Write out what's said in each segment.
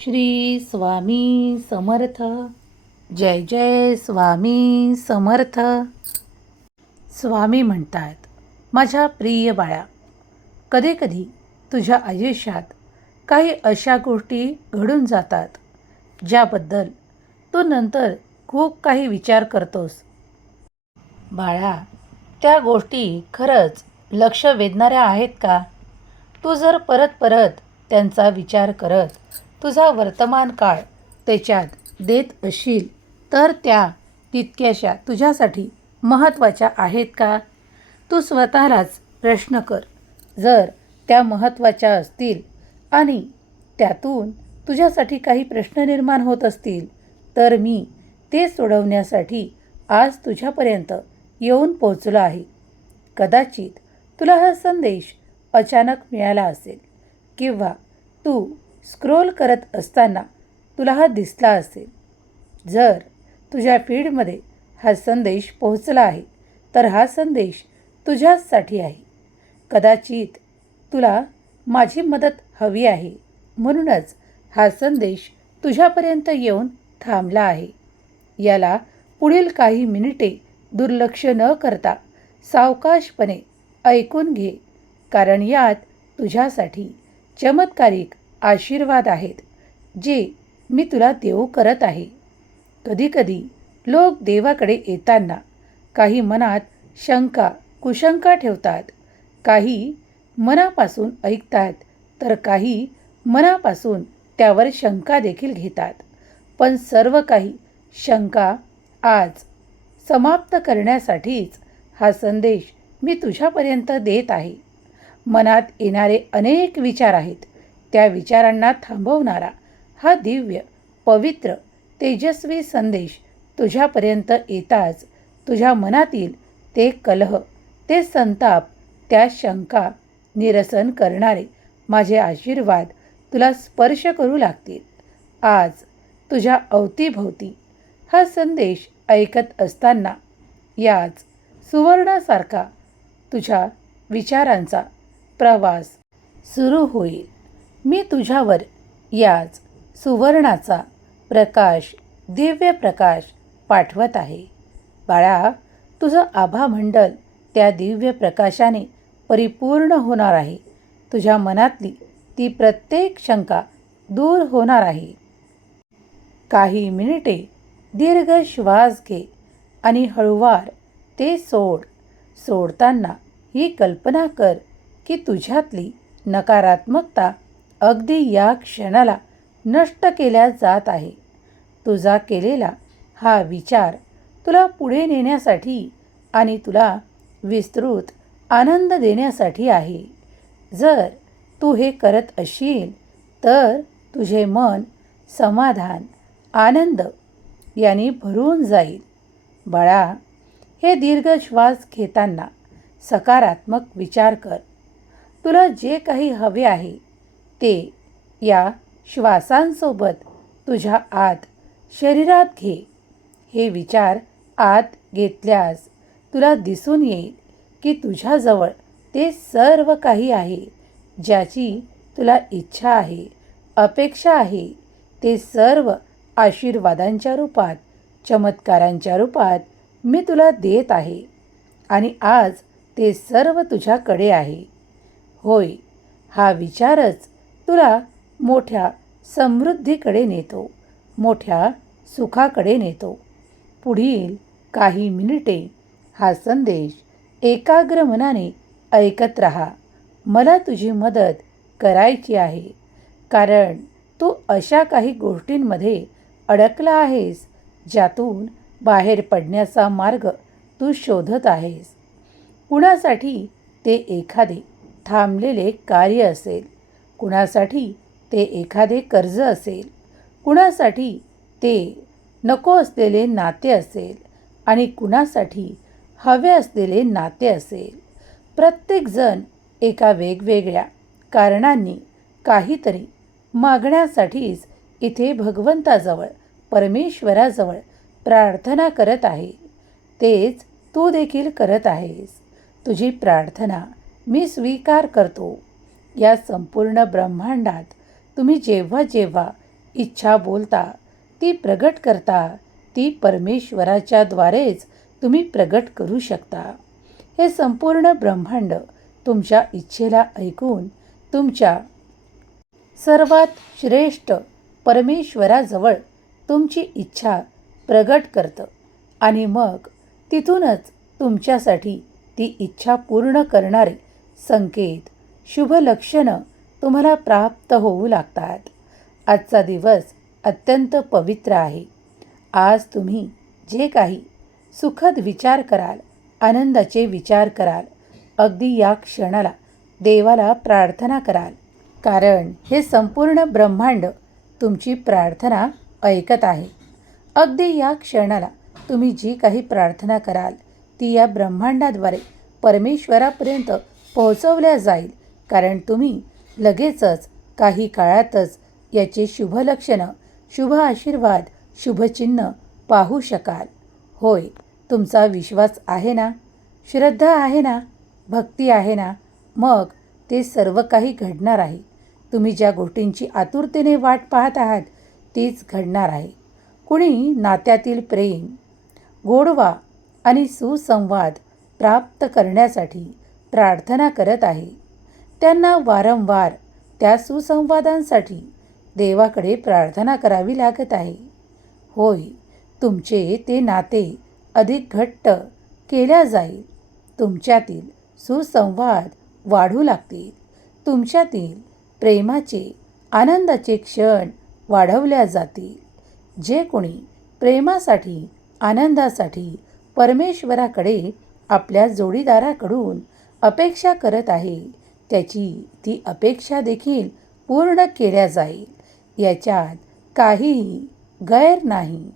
श्री स्वामी समर्थ. जय जय स्वामी समर्थ. स्वामी म्हणतात, माझ्या प्रिय बाळा, कधीकधी तुझ्या आयुष्यात काही अशा गोष्टी घडून जातात ज्याबद्दल तू नंतर खूप काही विचार करतोस. बाळा, त्या गोष्टी खरंच लक्ष वेधणाऱ्या आहेत का? तू जर परत परत त्यांचा विचार करत तुझा वर्तमान काळ त्याच्यात देत असशील तर त्या तितक्याशा तुझ्यासाठी महत्त्वाच्या आहेत का? तू स्वतःलाच प्रश्न कर. जर त्या महत्त्वाच्या असतील आणि त्यातून तुझ्यासाठी काही प्रश्न निर्माण होत असतील तर मी ते सोडवण्यासाठी आज तुझ्यापर्यंत येऊन पोहोचलो आहे. कदाचित तुला हा संदेश अचानक मिळाला असेल किंवा तू स्क्रोल करत असताना तुला हा दिसला असेल. जर तुझ्या फीडमध्ये हा संदेश पोहोचला आहे तर हा संदेश तुझ्यासाठी आहे. कदाचित तुला माझी मदत हवी आहे म्हणूनच हा संदेश तुझ्यापर्यंत येऊन थांबला आहे. याला पुढील काही मिनिटे दुर्लक्ष न करता सावकाशपणे ऐकून घे, कारण यात तुझ्यासाठी चमत्कारिक आशीर्वाद आहेत जे मी तुला देऊ करत आहे. कधीकधी लोक देवाकडे येताना काही मनात शंका कुशंका ठेवतात, काही मनापासून ऐकतात तर काही मनापासून त्यावर शंका देखील घेतात. पण सर्व काही शंका आज समाप्त करण्यासाठीच हा संदेश मी तुझ्यापर्यंत देत आहे. मनात येणारे अनेक विचार आहेत. त्या विचारांना थांबवणारा हा दिव्य, पवित्र, तेजस्वी संदेश तुझ्यापर्यंत येताच तुझ्या मनातील ते कलह, ते संताप, त्या शंका निरसन करणारे माझे आशीर्वाद तुला स्पर्श करू लागतील. आज तुझ्या अवतीभोवती हा संदेश ऐकत असताना याच सुवर्णासारखा तुझ्या विचारांचा प्रवास सुरू होईल. मी तुझ्यावर याच सुवर्णाचा प्रकाश, दिव्य प्रकाश पाठवत आहे. बाळा, तुझं आभामंडल त्या दिव्य प्रकाशाने परिपूर्ण होणार आहे. तुझ्या मनातली ती प्रत्येक शंका दूर होणार आहे. काही मिनिटे दीर्घ श्वास घे आणि हळूवार ते सोड. सोडताना ही कल्पना कर की तुझ्यातली नकारात्मकता अगदी या क्षणाला नष्ट केल्या जात आहे. तुझा केलेला हा विचार तुला पुढे नेण्यासाठी आणि तुला विस्तृत आनंद देण्यासाठी आहे. जर तू हे करत असशील तर तुझे मन समाधान, आनंद यांनी भरून जाईल. बाळा, हे दीर्घ श्वास घेताना सकारात्मक विचार कर. तुला जे काही हवे आहे ते या श्वासांसोबत तुझ्या आत शरीरात घे. हे विचार आत घेतल्यास तुला दिसून येईल की तुझ्याजवळ ते सर्व काही आहे ज्याची तुला इच्छा आहे, अपेक्षा आहे. ते सर्व आशीर्वादांच्या रूपात, चमत्कारांच्या रूपात मी तुला देत आहे आणि आज ते सर्व तुझ्याकडे आहे. होय, हा विचारच तुला मोठ्या समृद्धीकडे नेतो, मोठ्या सुखाकडे नेतो. पुढील काही मिनिटे हा संदेश एकाग्र मनाने ऐकत राहा. मला तुझी मदत करायची आहे, कारण तू अशा काही गोष्टींमध्ये अडकला आहेस ज्यातून बाहेर पडण्याचा मार्ग तू शोधत आहेस. कुणासाठी ते एखादे थांबलेले कार्य असेल, कुणासाठी ते एखादे कर्ज असेल, कुणासाठी ते नको असलेले नाते असेल आणि कुणासाठी हवे असलेले नाते असेल. प्रत्येकजण एका वेगवेगळ्या कारणांनी काहीतरी मागण्यासाठीच इथे भगवंताजवळ, परमेश्वराजवळ प्रार्थना करत आहे. तेच तू देखील करत आहेस. तुझी प्रार्थना मी स्वीकार करतो. या संपूर्ण ब्रह्मांडात तुम्ही जेव्हा जेव्हा इच्छा बोलता, ती प्रगट करता, ती परमेश्वराच्या द्वारेच तुम्ही प्रगट करू शकता. हे संपूर्ण ब्रह्मांड तुमच्या इच्छेला ऐकून तुमच्या सर्वात श्रेष्ठ परमेश्वराजवळ तुमची इच्छा प्रगट करतं आणि मग तिथूनच तुमच्यासाठी ती इच्छा पूर्ण करणारे संकेत, शुभ लक्षणं तुम्हाला प्राप्त होऊ लागतात. आजचा दिवस अत्यंत पवित्र आहे. आज तुम्ही जे काही सुखद विचार कराल, आनंदाचे विचार कराल, अगदी या क्षणाला देवाला प्रार्थना कराल, कारण हे संपूर्ण ब्रह्मांड तुमची प्रार्थना ऐकत आहे. अगदी या क्षणाला तुम्ही जी काही प्रार्थना कराल ती या ब्रह्मांडाद्वारे परमेश्वरापर्यंत पोहोचवल्या जाईल, कारण तुम्ही लगेचच काही काळातच याचे शुभ लक्षणं, शुभ आशीर्वाद, शुभचिन्ह पाहू शकाल. होय, तुमचा विश्वास आहे ना? श्रद्धा आहे ना? भक्ती आहे ना? मग ते सर्व काही घडणार आहे. तुम्ही ज्या गोष्टींची आतुरतेने वाट पाहत आहात तीच घडणार आहे. कुणी नात्यातील प्रेम, गोडवा आणि सुसंवाद प्राप्त करण्यासाठी प्रार्थना करत आहे. त्यांना वारंवार त्या सुसंवादांसाठी देवाकडे प्रार्थना करावी लागत आहे. होय, तुमचे ते नाते अधिक घट्ट केल्या जाईल. तुमच्यातील सुसंवाद वाढू लागतील. तुमच्यातील प्रेमाचे, आनंदाचे क्षण वाढवल्या जातील. जे कोणी प्रेमासाठी, आनंदासाठी परमेश्वराकडे आपल्या जोडीदाराकडून अपेक्षा करत आहे, त्याची ती अपेक्षा देखील पूर्ण केल्या जाईल. याच्यात काहीही गैर नाही,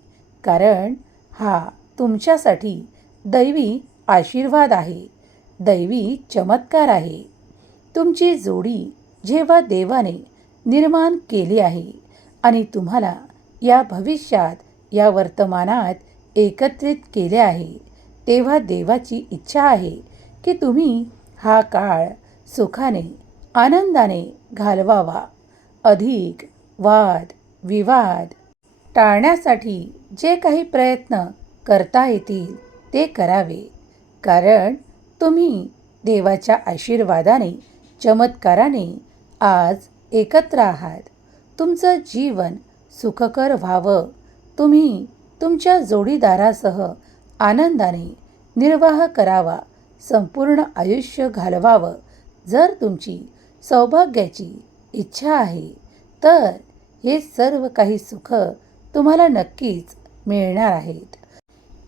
कारण हा तुमच्यासाठी दैवी आशीर्वाद आहे, दैवी चमत्कार आहे. तुमची जोडी जेव्हा देवाने निर्माण केली आहे आणि तुम्हाला या भविष्यात, या वर्तमानात एकत्रित केले आहे, तेव्हा देवाची इच्छा आहे की तुम्ही हा काळ सुखाने, आनंदाने घालवावा. अधिक वाद विवाद टाळण्यासाठी जे काही प्रयत्न करता येतील ते करावे, कारण तुम्ही देवाच्या आशीर्वादाने, चमत्काराने आज एकत्र आहात. तुमचं जीवन सुखकर व्हावं, तुम्ही तुमच्या जोडीदारासह आनंदाने निर्वाह करावा, संपूर्ण आयुष्य घालवावं. जर तुमची सौभाग्याची इच्छा आहे तर हे सर्व काही सुख तुम्हाला नक्कीच मिळणार आहेत.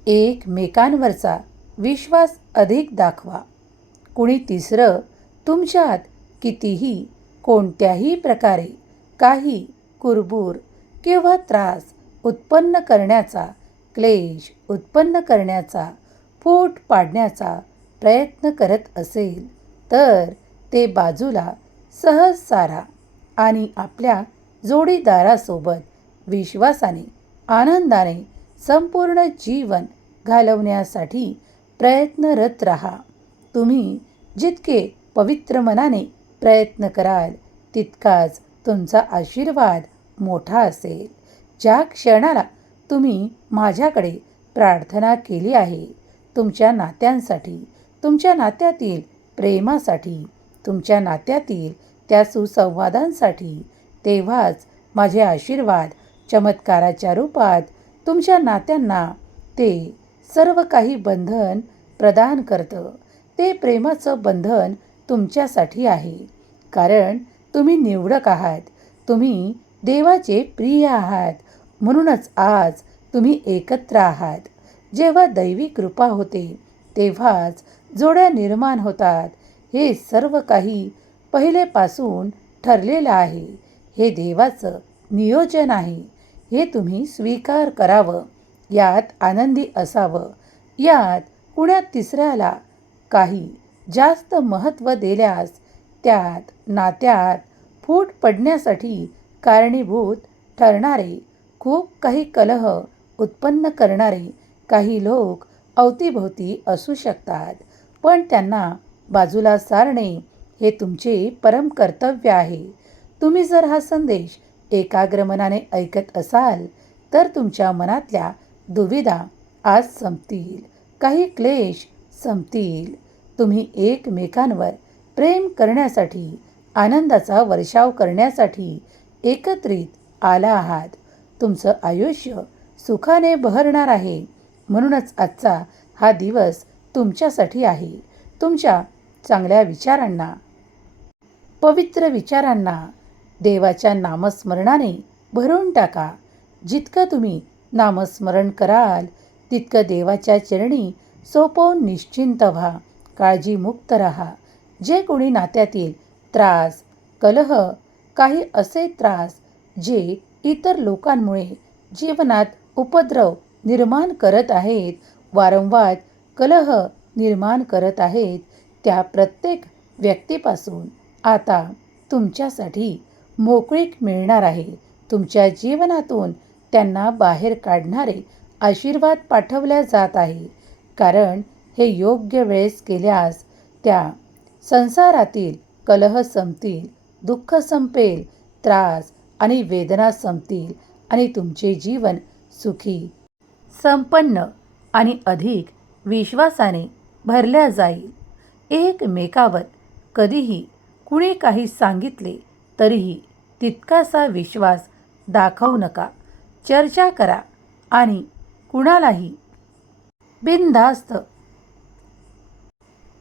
एकमेकांवरचा विश्वास अधिक दाखवा. कुणी तिसरं तुमच्यात कितीही, कोणत्याही प्रकारे काही कुरबूर किंवा त्रास उत्पन्न करण्याचा, क्लेश उत्पन्न करण्याचा, फूट पाडण्याचा प्रयत्न करत असेल तर ते बाजूला सहज सारा आणि आपल्या जोडीदारासोबत विश्वासाने, आनंदाने संपूर्ण जीवन घालवण्यासाठी प्रयत्नरत राहा. तुम्ही जितके पवित्र मनाने प्रयत्न कराल तितकाच तुमचा आशीर्वाद मोठा असेल. ज्या क्षणाला तुम्ही माझ्याकडे प्रार्थना केली आहे, तुमच्या नात्यांसाठी, तुमच्या नात्यातील प्रेमासाठी, तुमच्या नात्यातील त्या सुसंवादांसाठी, तेव्हाच माझे आशीर्वाद चमत्काराच्या रूपात तुमच्या नात्यांना ते सर्व काही बंधन प्रदान करतं. ते प्रेमाचं बंधन तुमच्यासाठी आहे, कारण तुम्ही निवडक आहात, तुम्ही देवाचे प्रिय आहात. म्हणूनच आज तुम्ही एकत्र आहात. जेव्हा दैवी कृपा होते तेव्हाच जोड्या निर्माण होतात. हे सर्व काही पहिलेपासून ठरलेलं आहे. हे देवाचं नियोजन आहे. हे तुम्ही स्वीकार करावं. यात आनंदी असावं. यात कुण्या तिसऱ्याला काही जास्त महत्त्व दिल्यास त्यात नात्यात फूट पडण्यासाठी कारणीभूत ठरणारे, खूप काही कलह उत्पन्न करणारे काही लोक अवतीभोवती असू शकतात, पण त्यांना बाजूला सारणे हे तुमचे परम कर्तव्य आहे. तुम्ही जर हा संदेश एकाग्र मनाने ऐकत असाल तर तुमच्या मनातल्या दुविधा आज संपतील, काही क्लेश संपतील. तुम्ही एकमेकांवर प्रेम करण्यासाठी, आनंदाचा वर्षाव करण्यासाठी एकत्रित आला आहात. तुमचं आयुष्य सुखाने बहरणार आहे. म्हणूनच आजचा हा दिवस तुमच्यासाठी आहे. तुमच्या चांगल्या विचारांना, पवित्र विचारांना देवाच्या नामस्मरणाने भरून टाका. जितकं तुम्ही नामस्मरण कराल तितकं देवाच्या चरणी सोपवून निश्चिंत व्हा. काळजीमुक्त राहा. जे कोणी नात्यातील त्रास, कलह, काही असे त्रास जे इतर लोकांमुळे जीवनात उपद्रव निर्माण करत आहेत, वारंवार कलह निर्माण करत आहेत, त्या प्रत्येक व्यक्तीपासून आता तुमच्यासाठी मोकळीक मिळणार आहे. तुमच्या जीवनातून त्यांना बाहेर काढणारे आशीर्वाद पाठवल्या जात आहे. कारण हे योग्य वेळेस केल्यास त्या संसारातील कलह संपतील, दुःख संपेल, त्रास आणि वेदना संपतील आणि तुमचे जीवन सुखी, संपन्न आणि अधिक विश्वासाने भरल्या जाईल. एकमेकावर कधीही कुणी काही सांगितले तरीही तितकासा विश्वास दाखवू नका. चर्चा करा आणि कुणालाही बिनधास्त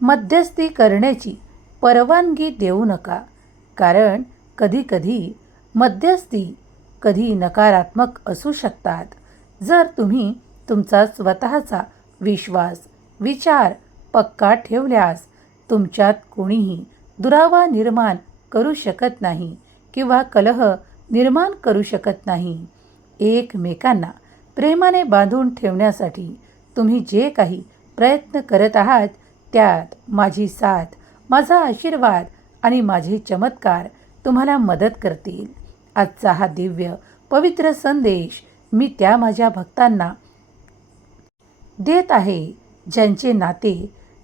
मध्यस्थी करण्याची परवानगी देऊ नका. कारण कधीकधी मध्यस्थी कधी नकारात्मक असू शकतात. जर तुम्ही तुमचा स्वतःचा विश्वास, विचार पक्का ठेवल्यास तुमच्यात कोणीही दुरावा निर्माण करू शकत नाही किंवा कलह निर्माण करू शकत नाही. एकमेकांना प्रेमाने बांधून ठेवण्यासाठी तुम्ही जे काही प्रयत्न करत आहात त्यात माझी साथ, माझा आशीर्वाद आणि माझे चमत्कार तुम्हाला मदत करतील. आजचा हा दिव्य पवित्र संदेश मी त्या माझ्या भक्तांना देत आहे ज्यांचे नाते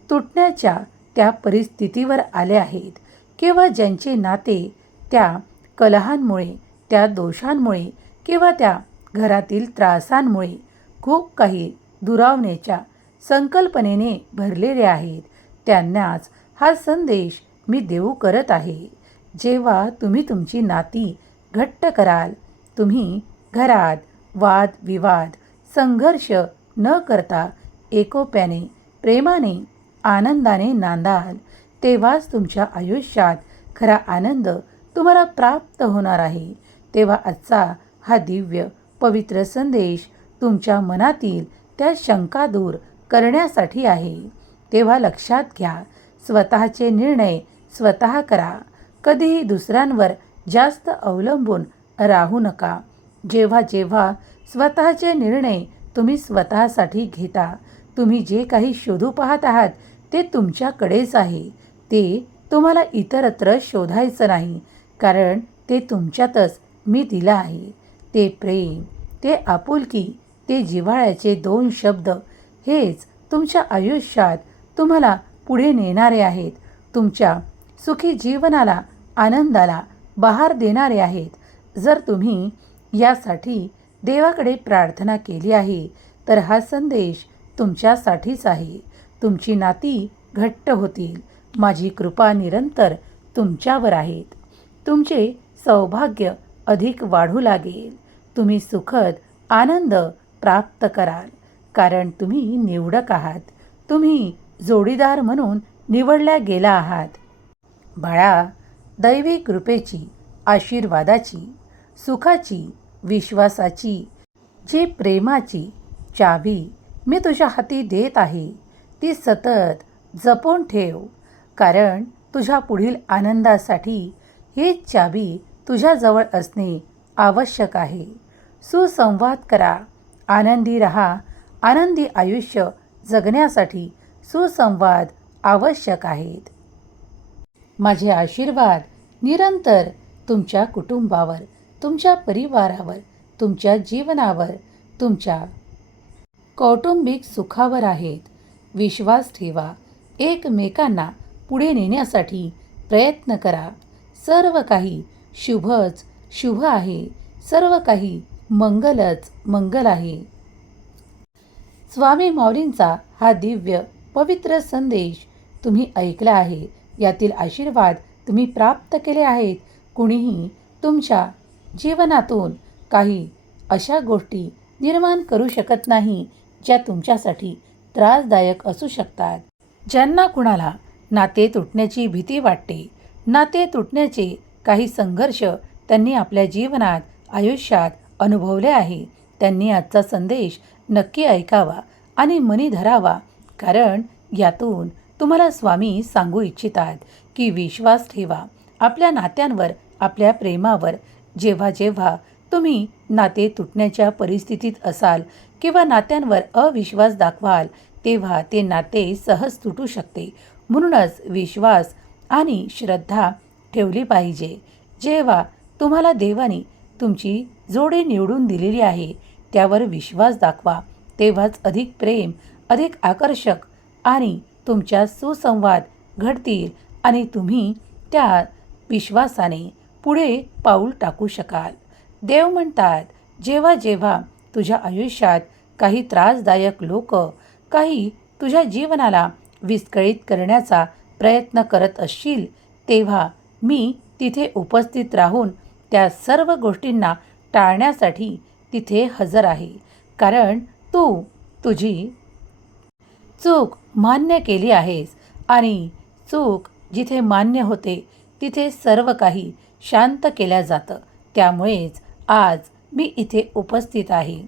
तुटण्याच्या त्या परिस्थितीवर आले आहेत किंवा ज्यांचे नाते त्या कलहांमुळे, त्या दोषांमुळे किंवा त्या घरातील त्रासांमुळे खूप काही दुरावण्याच्या संकल्पनेने भरलेले आहेत. त्यांनाच हा संदेश मी देऊ करत आहे. जेव्हा तुम्ही तुमची नाती घट्ट कराल, तुम्ही घरात वाद विवाद, संघर्ष न करता एकोप्याने, प्रेमाने, आनंदाने नांदाल, तेव्हाच तुमच्या आयुष्यात खरा आनंद तुम्हाला प्राप्त होणार आहे. तेव्हा आजचा हा दिव्य पवित्र संदेश तुमच्या मनातील त्या शंका दूर करण्यासाठी आहे. तेव्हा लक्षात घ्या, स्वतःचे निर्णय स्वतः करा. कधीही दुसऱ्यांवर जास्त अवलंबून राहू नका. जेव्हा जेव्हा स्वतःचे निर्णय तुम्ही स्वतःसाठी घेता, तुम्ही जे काही शोधू पाहत आहात ते तुमच्याकडेच आहे. ते तुम्हाला इतरत्र शोधायचं नाही, कारण ते तुमच्यातच मी दिलं आहे. ते प्रेम, ते आपुलकी, ते जिव्हाळ्याचे 2 शब्द हेच तुमच्या आयुष्यात तुम्हाला पुढे नेणारे आहेत. तुमच्या सुखी जीवनाला, आनंदाला बहार देणारे आहेत. जर तुम्ही यासाठी देवाकडे प्रार्थना केली आहे तर हा संदेश तुमच्यासाठीच आहे. तुमची नाती घट्ट होतील. माझी कृपा निरंतर तुमच्यावर आहेत. तुमचे सौभाग्य अधिक वाढू लागेल. तुम्ही सुखद आनंद प्राप्त कराल, कारण तुम्ही निवडक आहात. तुम्ही जोडीदार म्हणून निवडल्या गेला आहात. बाळा, दैवी कृपेची, आशीर्वादाची, सुखाची, विश्वासाची, जी प्रेमाची चावी मी तुझ्या हाती देत आहे ती सतत जपून ठेव. कारण तुझ्या पुढील आनंदासाठी हीच चावी तुझ्याजवळ असणे आवश्यक आहे. सुसंवाद करा, आनंदी राहा. आनंदी आयुष्य जगण्यासाठी सुसंवाद आवश्यक आहेत. माझे आशीर्वाद निरंतर तुमच्या कुटुंबावर, तुमच्या परिवारावर, तुमच्या जीवनावर, तुमच्या कौटुंबिक सुखावर आहेत. विश्वास ठेवा. एकमेकांना पुढे नेण्यासाठी प्रयत्न करा. सर्व काही शुभच शुभ आहे. सर्व काही मंगलच मंगल आहे. स्वामी माऊलींचा हा दिव्य पवित्र संदेश तुम्ही ऐकला आहे. यातील आशीर्वाद तुम्ही प्राप्त केले आहेत. कुणीही तुमच्या जीवनातून काही अशा गोष्टी निर्माण करू शकत नाही ज्या तुमच्यासाठी त्रासदायक असू शकतात. ज्यांना कुणाला नाते तुटण्याची भीती वाटते, नाते तुटण्याचे काही संघर्ष त्यांनी आपल्या जीवनात आयुष्यात अनुभवले आहे, त्यांनी आजचा संदेश नक्की ऐकावा आणि मनी धरावा. कारण यातून तुम्हाला स्वामी सांगू इच्छितात की विश्वास ठेवा आपल्या नात्यांवर, आपल्या प्रेमावर. जेव्हा जेव्हा तुम्ही नाते तुटण्याच्या परिस्थितीत असाल किंवा नात्यांवर अविश्वास दाखवाल, तेव्हा ते नाते सहज तुटू शकते. म्हणूनच विश्वास आणि श्रद्धा ठेवली पाहिजे. जेव्हा तुम्हाला देवाने तुमची जोडी निवडून दिलेली आहे, त्यावर विश्वास दाखवा. तेव्हाच अधिक प्रेम, अधिक आकर्षक आणि तुमच्या सुसंवाद घडतील आणि तुम्ही त्या विश्वासाने पुढे पाऊल टाकू शकाल. देव म्हणतात, जेव्हा जेव्हा तुझ्या आयुष्यात काही त्रासदायक लोक, काही तुझ्या जीवनाला विस्कळीत करण्याचा प्रयत्न करत असशील, तेव्हा मी तिथे उपस्थित राहून त्या सर्व गोष्टींना टाळण्यासाठी तिथे हजर आहे. कारण तू तुझी चूक मान्य केली आहेस आणि चूक जिथे मान्य होते तिथे सर्व काही शांत केल्या जातं. त्यामुळेच आज मी इथे उपस्थित आहे.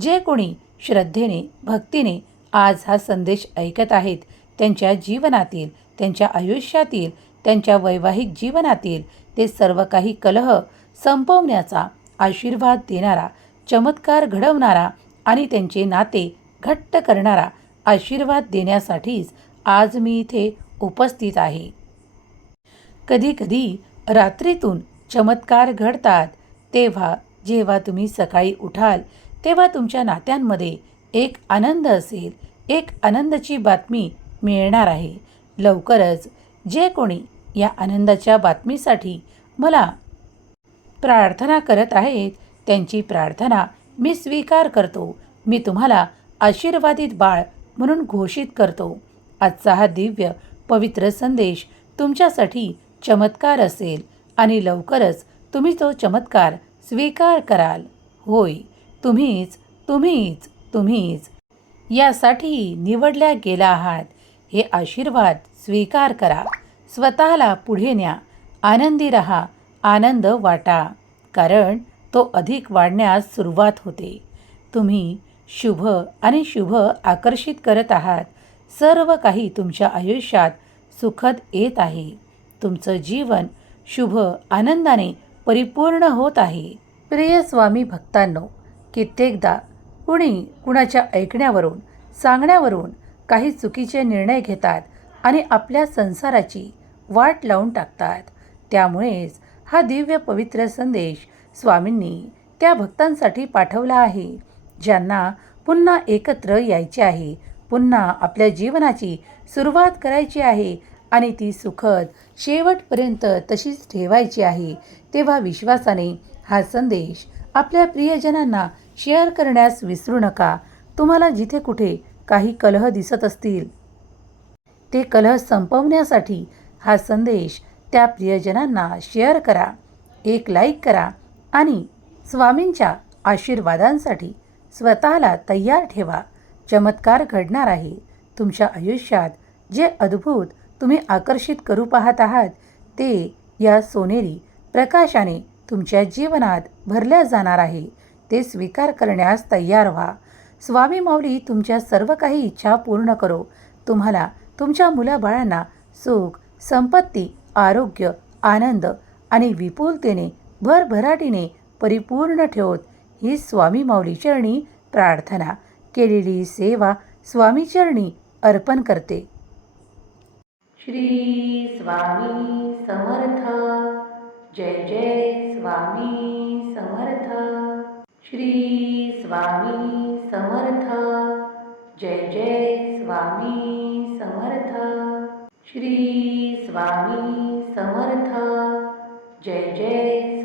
जे कोणी श्रद्धेने, भक्तीने आज हा संदेश ऐकत आहेत, त्यांच्या जीवनातील, त्यांच्या आयुष्यातील, त्यांच्या वैवाहिक जीवनातील ते सर्व काही कलह संपवण्याचा आशीर्वाद देणारा, चमत्कार घडवणारा आणि त्यांचे नाते घट्ट करणारा आशीर्वाद देण्यासाठीच आज मी इथे उपस्थित आहे. कधी कधी रात्रीतून चमत्कार घडतात. तेव्हा जेव्हा तुम्ही सकाळी उठाल, तेव्हा तुमच्या नात्यांमध्ये एक आनंद असेल, एक आनंदाची बातमी मिळणार आहे. लवकरच जे कोणी या आनंदाच्या बातमीसाठी मला प्रार्थना करत आहेत, त्यांची प्रार्थना मी स्वीकार करतो. मी तुम्हाला आशीर्वादित बाळ म्हणून घोषित करतो. आजचा हा दिव्य पवित्र संदेश तुमच्यासाठी चमत्कार असेल आणि लवकरच तुम्ही तो चमत्कार स्वीकार कराल. होय, तुम्हीच तुम्हीच तुम्हीच यासाठी निवडल्या गेला आहात. हे आशीर्वाद स्वीकार करा. स्वतःला पुढे न्या. आनंदी रहा, आनंद वाटा. कारण तो अधिक वाढण्यास सुरुवात होते. तुम्ही शुभ आणि शुभ आकर्षित करत आहात. सर्व काही तुमच्या आयुष्यात सुखद येत आहे. तुमचं जीवन शुभ आनंदाने परिपूर्ण होत आहे. प्रिय स्वामी भक्तांनो, कित्येकदा कुणाच्या ऐकण्यावरून, सांगण्यावरून काही चुकीचे निर्णय घेतात आणि आपल्या संसाराची वाट लावून टाकतात. त्यामुळेच हा दिव्य पवित्र संदेश स्वामींनी त्या भक्तांसाठी पाठवला आहे, ज्यांना पुन्हा एकत्र यायचे आहे, पुन्हा आपल्या जीवनाची सुरुवात करायची आहे आणि ती सुखद शेवटपर्यंत तशीच ठेवायची आहे. तेव्हा विश्वासाने हा संदेश आपल्या प्रियजनांना शेअर करण्यास विसरू नका. तुम्हाला जिथे कुठे काही कलह दिसत असतील, ते कलह संपवण्यासाठी हा संदेश त्या प्रियजनांना शेअर करा, एक लाईक करा आणि स्वामींच्या आशीर्वादांसाठी स्वतःला तयार ठेवा. चमत्कार घडणार आहे. तुमच्या आयुष्यात जे अद्भुत तुम्ही आकर्षित करू पाहत आहात, ते या सोनेरी प्रकाशाने तुमच्या जीवनात भरल्या जाणार आहे. ते स्वीकार करण्यास तयार व्हा. स्वामी माऊली तुमच्या सर्व काही इच्छा पूर्ण करो. तुम्हाला, तुमच्या मुलाबाळांना सुख, संपत्ती, आरोग्य, आनंद आणि विपुलतेने, भरभराटीने परिपूर्ण ठेवत ही स्वामी माऊली चरणी प्रार्थना. केलेली सेवा स्वामी चरणी अर्पण करते. श्री स्वामी समर्थ. जय जय स्वामी समर्थ. श्री स्वामी समर्थ. जय जय स्वामी समर्थ. श्री स्वामी समर्थ. जय जय